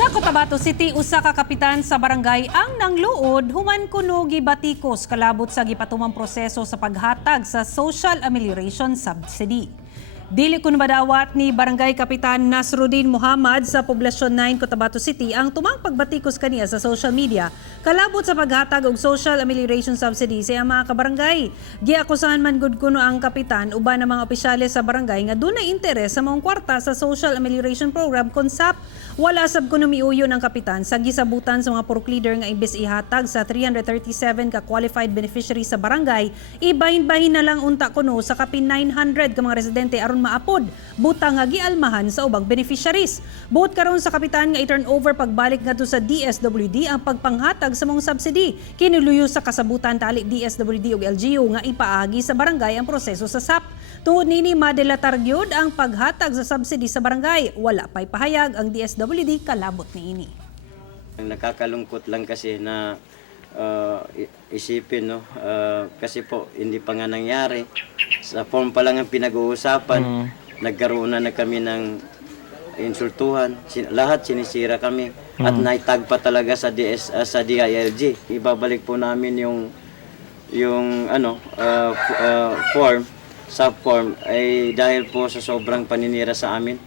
Sa Cotabato City, usa ka kapitan sa barangay ang nangluod human kuno gibatikos kalabot sa gipatumang proseso sa paghatag sa social amelioration subsidy. Dili kun madawat ni Barangay Kapitan Nasruddin Muhammad sa Poblasyon 9, Cotabato City ang tumang pagbatikos kaniya sa social media kalabot sa paghatag og social amelioration subsidy sa mga kabarangay. Giakusahan man gud kuno ang kapitan uban ng mga opisyales sa barangay nga dunay interes sa maong kwarta sa social amelioration program konsap. Wala sab kuno miuyo ng kapitan sa gisabutan sa mga purok leader nga imbes ihatag sa 337 ka qualified beneficiaries sa barangay, ibahin-bahin na lang unta kuno sa kapin 900 ka mga residente aron maapod butang nga gialmahan sa ubang beneficiaries. Buot karon sa kapitan nga i-turn over pagbalik ngadto sa DSWD ang pagpanghatag sa mga subsidy. Kinuluyo sa kasabutan tali DSWD ug LGU nga ipaagi sa barangay ang proseso sa SAP. Tungod nini madelatar gyud ang paghatag sa subsidy sa barangay. Wala pay pahayag ang DSWD kalabot niini. Nakakalungkot lang kasi na isipin, no? Kasi po hindi pa nga nangyari. Sa form pa lang ang pinag-uusapan. Nagkaroon na kami ng insultuhan. Lahat sinisira kami. At naitag pa talaga sa DILG. Ibabalik po namin yung form, subform ay dahil po sa sobrang paninira sa amin.